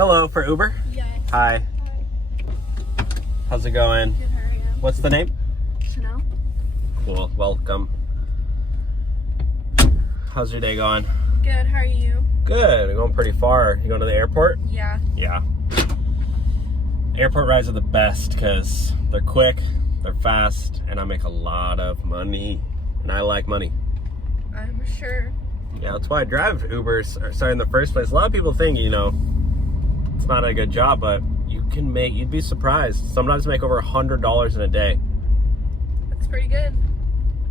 Hello, for Uber? Yes. Hi. How's it going? Good, how are you? What's the name? Chanel. Cool, welcome. How's your day going? Good, how are you? Good, we're going pretty far. You going to the airport? Yeah. Yeah. Airport rides are the best because they're quick, they're fast, and I make a lot of money. And I like money. I'm sure. Yeah, that's why I drive Uber started in the first place. A lot of people think, you know, it's not a good job, but you can make, you'd be surprised. Sometimes make over $100 in a day. That's pretty good.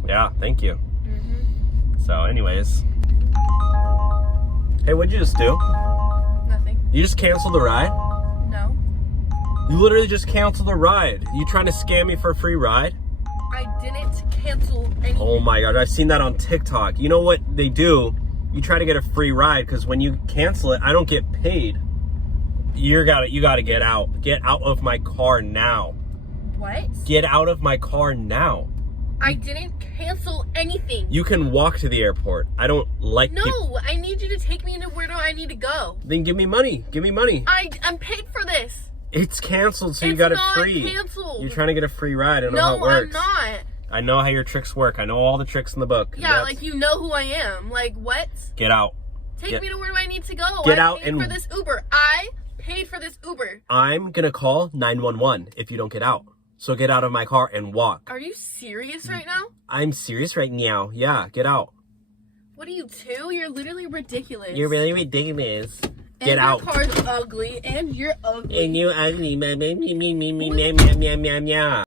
Yeah, thank you. Mm-hmm. So anyways. Hey, what'd you just do? Nothing. You just canceled the ride? No. You literally just canceled the ride. You trying to scam me for a free ride? I didn't cancel anything. Oh my God, I've seen that on TikTok. You know what they do? You try to get a free ride because when you cancel it, I don't get paid. You gotta get out. Get out of my car now. What? Get out of my car now. I didn't cancel anything. You can walk to the airport. I don't like No, people. I need you to take me to where do I need to go. Then give me money. Give me money. I'm paid for this. It's canceled, so you It's got it not free. canceled. You're trying to get a free ride. I don't know how it No, works. I'm not. I know how your tricks work. I know all the tricks in the book. Yeah, That's- like you know who I am. Like what? Get out. Take me to where do I need to go? Get I out paid and- for this Uber. I paid for this Uber. I'm gonna call 911 if you don't get out. So get out of my car and walk. Are you serious right now? I'm serious right now. Yeah, get out. What are you, two? You're literally ridiculous. You're really ridiculous. and Get out. Your car's ugly, and you're ugly. And you ugly.